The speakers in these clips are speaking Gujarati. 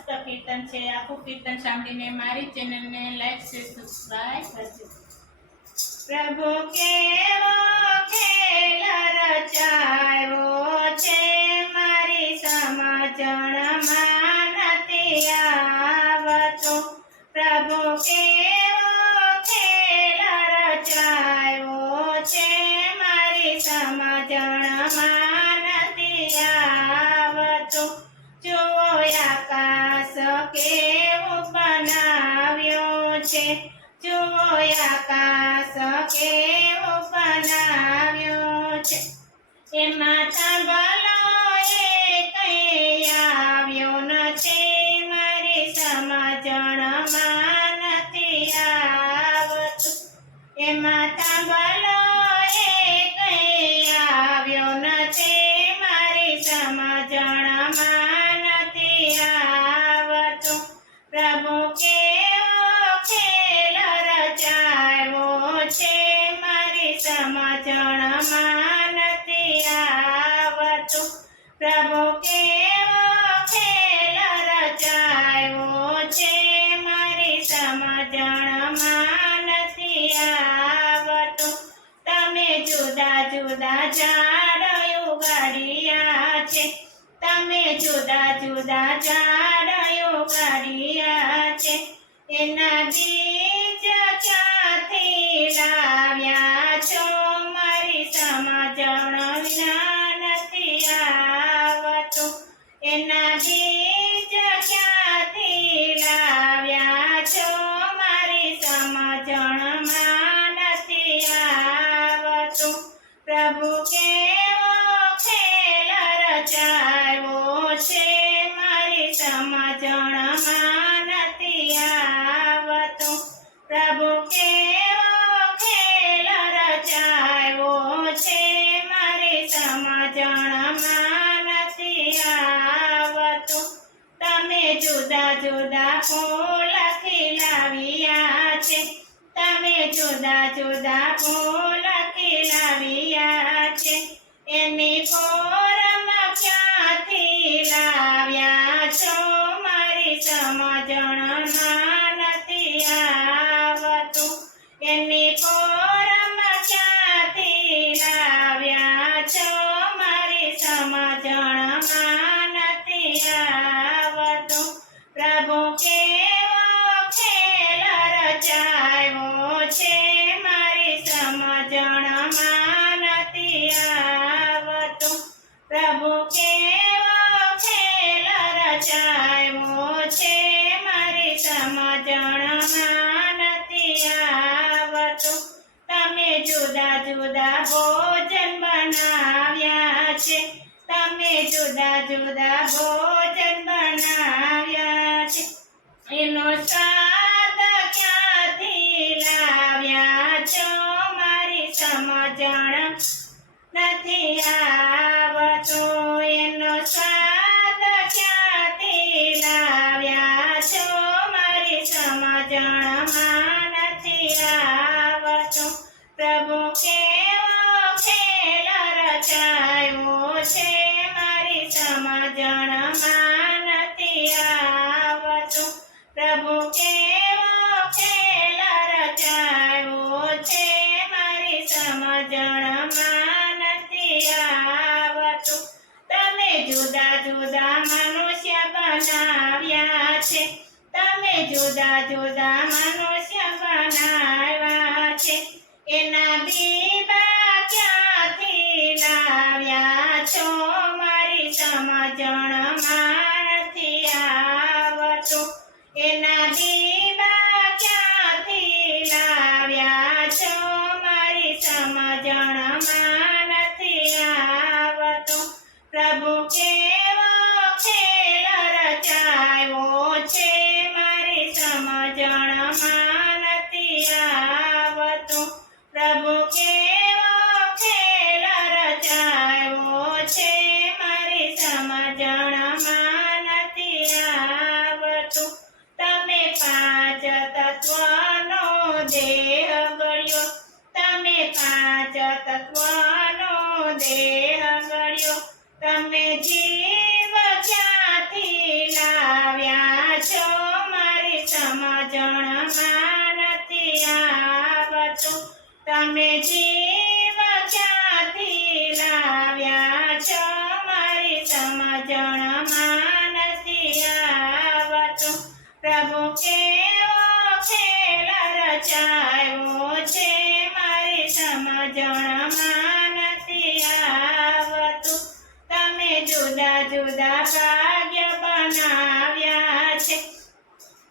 મસ્ત કીર્તન છે। આખું કીર્તન સાંભળીને મારી ચેનલને લાઈક શેર સબસ્ક્રાઇબ કરજો। પ્રભુ કેવો ખેલ રચાયો છે, મારી સમજણમાં નથી આવતો। પ્રભુ કેવો ખેલ રચાયો છે, મારી સમજણમાં નથી આવતો। જુઓ આકાશ કેવો બનાવ્યો છે, જુઓ આકાશ કેવો બનાવ્યો છે, એમાં થાંભલો એકેય આવ્યો નથી, મારી સમજણમાં નથી આવતું। એમાં થાંભલો એકેય આવ્યો નથી, મારી સમજણમાં નથી આવતું। પ્રભુ કેવો ખેલ રચાયો છે, મારી સમજણમાં નથી આવતું। પ્રભુ કેવો ખેલ રચાયો છે, મારી સમજણમાં નથી આવતું। તમે જુદા જુદા ઝાડ ઉગાડ્યા છે, તમે જુદા જુદા ઝાડ ઉગાડ્યા છે, એના બીજ ક્યાંથી લાવ્યા છો, મારી સમજણ વિના નથી આવતું। એના બીજ ક્યાંથી લાવ્યા છો, મારી સમજણમાં નથી આવતું। પ્રભુ કેવો ખેલ રચાયો છે, મારી સમજણમાં નથી આવતું। પ્રભુ કેવો ખેલ રચાયો છે, મારી સમજણમાં નથી આવતું। તમે જુદા જુદા ફૂલ ખીલાવ્યા છે, તમે જુદા જુદા ફૂલ ખીલાવ્યા છે, એની પોરમ ક્યાંથી લાવ્યા છો, મારી સમજણમાં નથી આવતું। એની પોરમ ક્યાંથી લાવ્યા છો, મારી સમજણમાં નથી આવતું। પ્રભુ કેવો ખેલ રચાયો છે, મારી સમજણમાં નથી આવતું। પ્રભુ કેવો ખેલ રચાયો છે, મારી સમજણમાં નથી આવતું। તમે જુદા જુદા ભોજન બનાવ્યા છે, તમે જુદા જુદા ભોજન બનાવ્યા છે, એનો સ્વાદ ક્યાંથી લાવ્યા છો, મારી સમજણ નથી આવતું। એનો સ્વાદ ક્યાંથી લાવ્યા છો, મારી સમજણમાં નથી આવતું। પ્રભુ કેવો ખેલ રચાયો છે, મારી સમજણમાં નથી આવતું। પ્રભુ કેવો ખેલ રચાયો છે, મારી સમજણમાં નથી આવતું। તમે જુદા જુદા મનુષ્ય બનાવ્યા છે, તમે જુદા જુદા મનુષ્ય બનાવ્યા છે, એના બીબા ક્યાંથી લાવ્યા છો, મારી સમજણમાં નથી આવતું। એના બીબા ક્યાંથી લાવ્યા છો, મારી સમજણમાં નથી આવતું। પ્રભુ કેવો ખેલ રચાયો છે, મારી સમજણમાં નથી આવતું। પ્રભુ કેવો ખેલ રચાયો છે, મારી સમજણમાં નથી આવતું। તમે પાંચ તત્વનો દેહ ગળ્યો, તમે પાંચ તત્વનો દેહ ગળ્યો, તમે જીવ ક્યાંથી લાવ્યા તમે જીવ ક્યાંથી લાવ્યા છો મારી સમજણમાં નથી આવતું પ્રભુ કેવો ખેલ રચાયો છે મારી સમજણમાં નથી આવતું તમે જુદા જુદા ભાગ્ય બનાવ્યા છે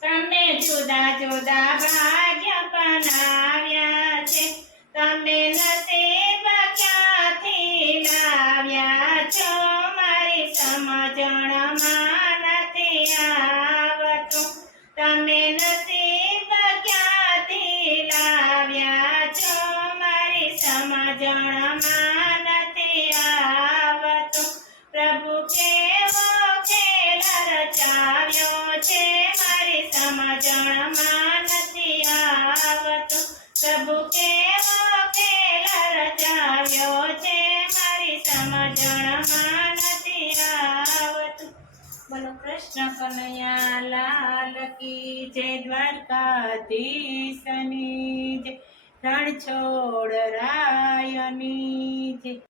તમે જુદા જુદા ભાગ્ય બનાવ્યા છે તમે નસીબ ક્યાંથી લાવ્યા છો મારી સમજણમાં નથી આવતું તમે નસીબ ક્યાંથી લાવ્યા છો મારી સમજણમાં નથી આવતું પ્રભુ કેવો ખેલ રચાવ્યો છે મારી સમજણમાં નથી આવતું પ્રભુ કેવો ખેલ રચાવ્યો છે મારી સમજણમાં નથી આવતું બોલો કૃષ્ણ કનૈયા લાલ કી જય દ્વારકાધીશની જય રણછોડ રાયની જય